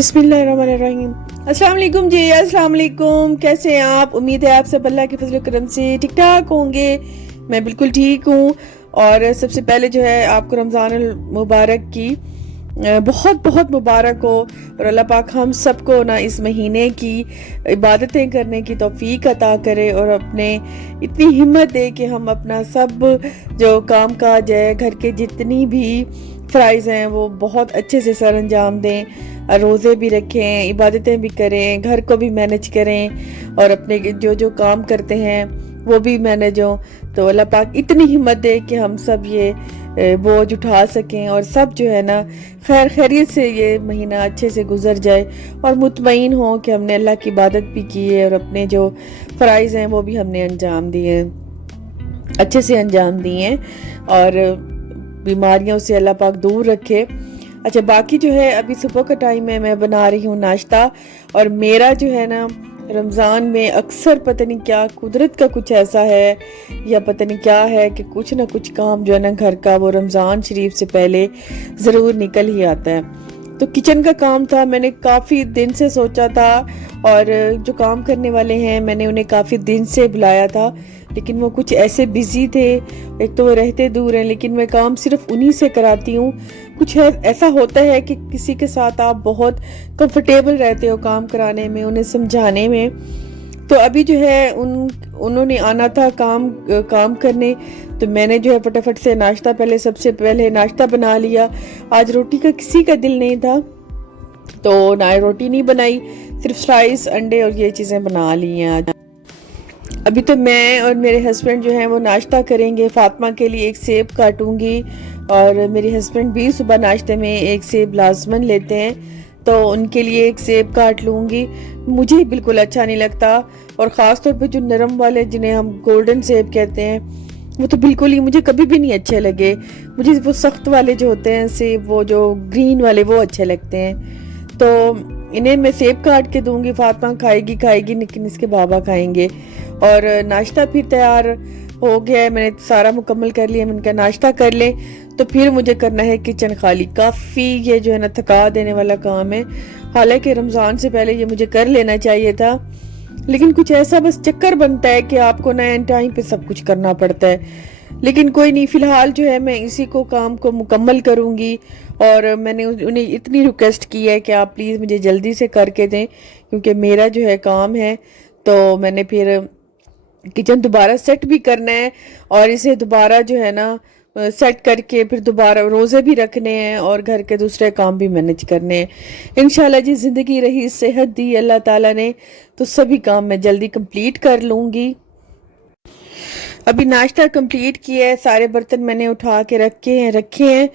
बिस्मिल्लाहिर्रहमानिर्रहीम। अस्सलाम वालेकुम जी, अस्सलाम वालेकुम। कैसे हैं आप? उम्मीद है आप सब अल्लाह के फजल करम से ठीक ठाक होंगे। मैं बिल्कुल ठीक हूँ। और सबसे पहले जो है आपको रमज़ान मुबारक की बहुत बहुत मुबारक हो। और अल्लाह पाक हम सबको ना इस महीने की इबादतें करने की तौफीक अता करे और अपने इतनी हिम्मत दे कि हम अपना सब जो काम काज है, घर के जितनी भी फ़राइज़ हैं वो बहुत अच्छे से सर अंजाम दें। रोज़े भी रखें, इबादतें भी करें, घर को भी मैनेज करें और अपने जो जो काम करते हैं वो भी मैनेज हो। तो अल्लाह पाक इतनी हिम्मत दे कि हम सब ये बोझ उठा सकें और सब जो है ना खैर खैरियत से ये महीना अच्छे से गुजर जाए और मुतमईन हो कि हमने अल्लाह की इबादत भी की है और अपने जो फ़राइज़ हैं वो भी हमने अंजाम दिए हैं, अच्छे से अंजाम दिए हैं और बीमारियों से अल्लाह पाक दूर रखे। अच्छा, बाकी जो है अभी सुबह का टाइम है, मैं बना रही हूँ नाश्ता। और मेरा जो है ना रमज़ान में अक्सर पता नहीं क्या कुदरत का कुछ ऐसा है या पता नहीं क्या है कि कुछ ना कुछ काम जो है ना घर का वो रमज़ान शरीफ से पहले ज़रूर निकल ही आता है। तो किचन का काम था, मैंने काफ़ी दिन से सोचा था और जो काम करने वाले हैं मैंने उन्हें काफ़ी दिन से बुलाया था, लेकिन वो कुछ ऐसे बिज़ी थे। एक तो वो रहते दूर हैं, लेकिन मैं काम सिर्फ उन्हीं से कराती हूँ। कुछ है ऐसा होता है कि किसी के साथ आप बहुत कंफर्टेबल रहते हो काम कराने में, उन्हें समझाने में। तो अभी जो है उन्होंने आना था काम करने, तो मैंने जो है फटाफट से नाश्ता, पहले सबसे पहले नाश्ता बना लिया। आज रोटी का किसी का दिल नहीं था तो ना रोटी नहीं बनाई, सिर्फ राइस, अंडे और ये चीज़ें बना ली हैं आज। अभी तो मैं और मेरे हस्बैंड जो हैं वो नाश्ता करेंगे। फातिमा के लिए एक सेब काटूंगी और मेरे हस्बैंड भी सुबह नाश्ते में एक सेब लाजमन लेते हैं, तो उनके लिए एक सेब काट लूँगी। मुझे बिल्कुल अच्छा नहीं लगता, और ख़ास तौर पे जो नरम वाले जिन्हें हम गोल्डन सेब कहते हैं वो तो बिल्कुल ही मुझे कभी भी नहीं अच्छे लगे। मुझे वो सख्त वाले जो होते हैं सेब, वो जो ग्रीन वाले, वो अच्छे लगते हैं। तो इन्हें मैं सेब काट के दूंगी, फातिमा खाएगी खाएगी, लेकिन इसके बाबा खाएंगे। और नाश्ता फिर तैयार हो गया है, मैंने सारा मुकम्मल कर लिया। मैंने कहा नाश्ता कर लें तो फिर मुझे करना है किचन खाली। काफ़ी ये जो है ना थका देने वाला काम है। हालांकि रमज़ान से पहले ये मुझे कर लेना चाहिए था, लेकिन कुछ ऐसा बस चक्कर बनता है कि आपको ना एंड टाइम पे सब कुछ करना पड़ता है। लेकिन कोई नहीं, फ़िलहाल जो है मैं इसी को काम को मुकम्मल करूँगी। और मैंने उन्हें इतनी रिक्वेस्ट की है कि आप प्लीज़ मुझे जल्दी से करके दें, क्योंकि मेरा जो है काम है। तो मैंने फिर किचन दोबारा सेट भी करना है और इसे दोबारा जो है ना सेट करके फिर दोबारा रोज़े भी रखने हैं और घर के दूसरे काम भी मैनेज करने हैं। इंशाल्लाह जी, ज़िंदगी रही, सेहत दी अल्लाह ताला ने, तो सभी काम मैं जल्दी कंप्लीट कर लूँगी। अभी नाश्ता कंप्लीट किया है, सारे बर्तन मैंने उठा के रखे हैं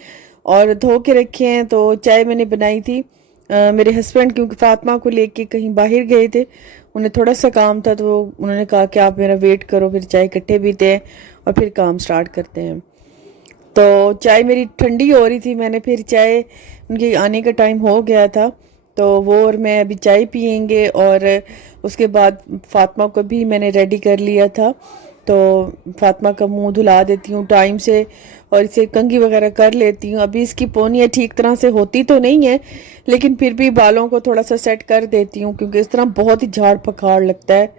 और धो के रखे हैं। तो चाय मैंने बनाई थी। मेरे हस्बैंड क्योंकि फातिमा को लेके कहीं बाहर गए थे, उन्हें थोड़ा सा काम था, तो उन्होंने कहा कि आप मेरा वेट करो, फिर चाय इकट्ठे पीते हैं और फिर काम स्टार्ट करते हैं। तो चाय मेरी ठंडी हो रही थी, मैंने फिर चाय, उनके आने का टाइम हो गया था, तो वो और मैं अभी चाय पियेंगे। और उसके बाद फातिमा को भी मैंने रेडी कर लिया था, तो फातिमा का मुंह धुला देती हूँ टाइम से और इसे कंघी वगैरह कर लेती हूँ। अभी इसकी पोनियाँ ठीक तरह से होती तो नहीं है, लेकिन फिर भी बालों को थोड़ा सा सेट कर देती हूँ, क्योंकि इस तरह बहुत ही झाड़ पखाड़ लगता है।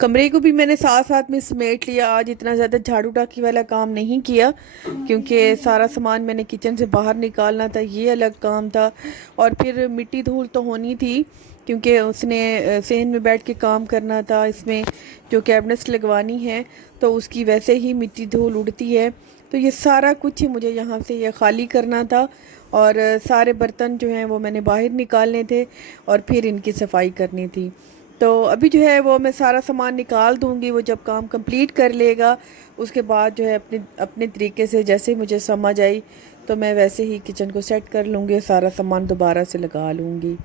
कमरे को भी मैंने साथ साथ में समेट लिया। आज इतना ज़्यादा झाड़ू टाकी वाला काम नहीं किया, क्योंकि सारा सामान मैंने किचन से बाहर निकालना था, ये अलग काम था। और फिर मिट्टी धूल तो होनी थी, क्योंकि उसने सहन में बैठ के काम करना था। इसमें जो कैबिनेट्स लगवानी है तो उसकी वैसे ही मिट्टी धूल उड़ती है, तो ये सारा कुछ ही मुझे यहाँ से ये खाली करना था। और सारे बर्तन जो हैं वो मैंने बाहर निकालने थे और फिर इनकी सफाई करनी थी। तो अभी जो है वो मैं सारा सामान निकाल दूंगी, वो जब काम कंप्लीट कर लेगा उसके बाद जो है अपने अपने तरीके से जैसे मुझे समझ आई तो मैं वैसे ही किचन को सेट कर लूँगी, सारा सामान दोबारा से लगा लूँगी।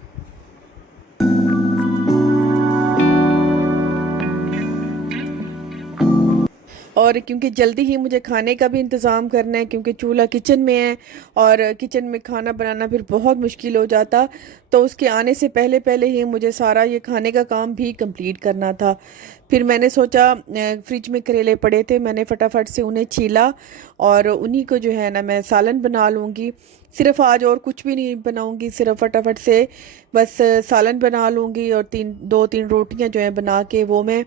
और क्योंकि जल्दी ही मुझे खाने का भी इंतज़ाम करना है, क्योंकि चूल्हा किचन में है और किचन में खाना बनाना फिर बहुत मुश्किल हो जाता। तो उसके आने से पहले पहले ही मुझे सारा ये खाने का काम भी कंप्लीट करना था। फिर मैंने सोचा फ्रिज में करेले पड़े थे, मैंने फटाफट से उन्हें छीला और उन्हीं को जो है ना मैं सालन बना लूँगी। सिर्फ आज और कुछ भी नहीं बनाऊँगी, सिर्फ फटाफट से बस सालन बना लूँगी और दो तीन रोटियां जो है बना के वो मैं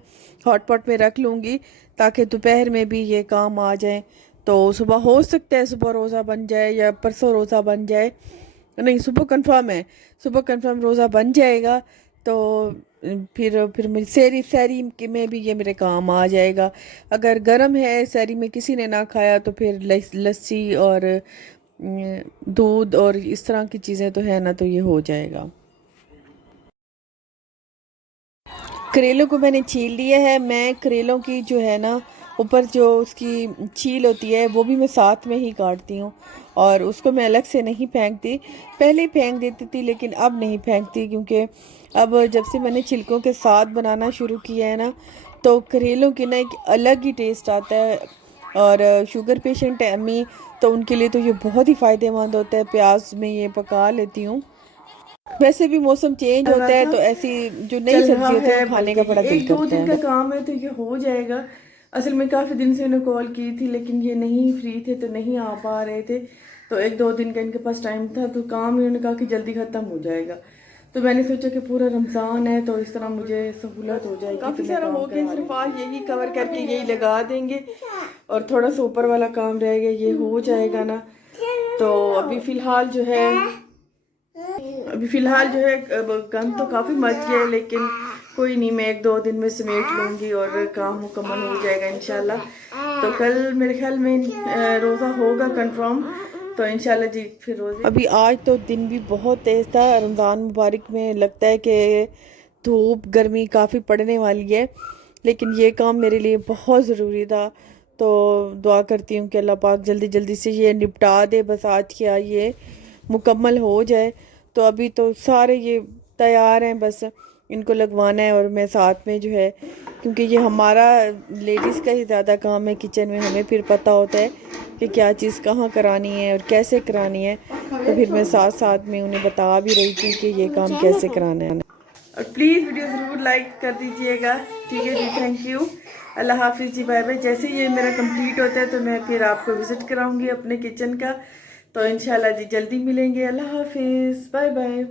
हॉट पॉट में रख लूँगी, ताकि दोपहर में भी ये काम आ जाए। तो सुबह हो सकता है सुबह रोज़ा बन जाए या परसों रोज़ा बन जाए, नहीं सुबह कंफर्म है, सुबह कंफर्म रोज़ा बन जाएगा। तो फिर मेरी सहरी सहरी में भी ये मेरे काम आ जाएगा। अगर गर्म है सहरी में किसी ने ना खाया तो फिर लस्सी और दूध और इस तरह की चीज़ें तो है ना, तो ये हो जाएगा। करेलों को मैंने छील लिया है। मैं करेलों की जो है ना ऊपर जो उसकी छील होती है वो भी मैं साथ में ही काटती हूँ, और उसको मैं अलग से नहीं फेंकती। पहले फेंक देती थी लेकिन अब नहीं फेंकती, क्योंकि अब जब से मैंने छिलकों के साथ बनाना शुरू किया है ना, तो करेलों की ना एक अलग ही टेस्ट आता है। और शुगर पेशेंट है अम्मी, तो उनके लिए तो ये बहुत ही फ़ायदेमंद होता है। प्याज में ये पका लेती हूँ। वैसे भी मौसम चेंज होता है तो ऐसी जो नई सब्जी होती है वो खाने का बड़ा दिल एक दो करता दिन का है। काम है तो ये हो जाएगा। असल में काफ़ी दिन से उन्हें कॉल की थी लेकिन ये नहीं फ्री थे तो नहीं आ पा रहे थे। तो एक दो दिन का इनके पास टाइम था तो काम इन्होंने कहा कि जल्दी ख़त्म हो जाएगा। तो मैंने सोचा कि पूरा रमज़ान है तो इस तरह मुझे सहूलत हो जाएगी। काफ़ी सारा हो गया, सिर्फ आज यही कवर करके यही लगा देंगे और थोड़ा सा ऊपर वाला काम रह गया, ये हो जाएगा ना। तो अभी फ़िलहाल जो है गंद तो काफ़ी मच गया है, लेकिन कोई नहीं, मैं एक दो दिन में समेट लूँगी और काम मुकम्मल हो जाएगा इंशाल्लाह। तो कल मेरे ख्याल में रोज़ा होगा कंफर्म, तो इंशाल्लाह जी फिर रोज़े। अभी आज तो दिन भी बहुत तेज़ था रमज़ान मुबारक में, लगता है कि धूप गर्मी काफ़ी पड़ने वाली है, लेकिन ये काम मेरे लिए बहुत ज़रूरी था। तो दुआ करती हूँ कि अल्लाह पाक जल्दी जल्दी से ये निपटा दे, बस आज क्या ये मुकम्मल हो जाए। तो अभी तो सारे ये तैयार हैं, बस इनको लगवाना है। और मैं साथ में जो है, क्योंकि ये हमारा लेडीज़ का ही ज़्यादा काम है किचन में, हमें फिर पता होता है कि क्या चीज़ कहाँ करानी है और कैसे करानी है। तो फिर मैं साथ साथ में उन्हें बता भी रही थी कि ये काम कैसे कराना है। और प्लीज़ वीडियो ज़रूर लाइक कर दीजिएगा, ठीक है जी। थैंक यू, अल्लाह हाफिज़ जी, बाय बाय। जैसे ये मेरा कंप्लीट होता है तो मैं फिर आपको विज़िट कराऊंगी अपने किचन का। तो इंशाल्लाह जी जल्दी मिलेंगे। अल्लाह हाफिज़, बाय बाय।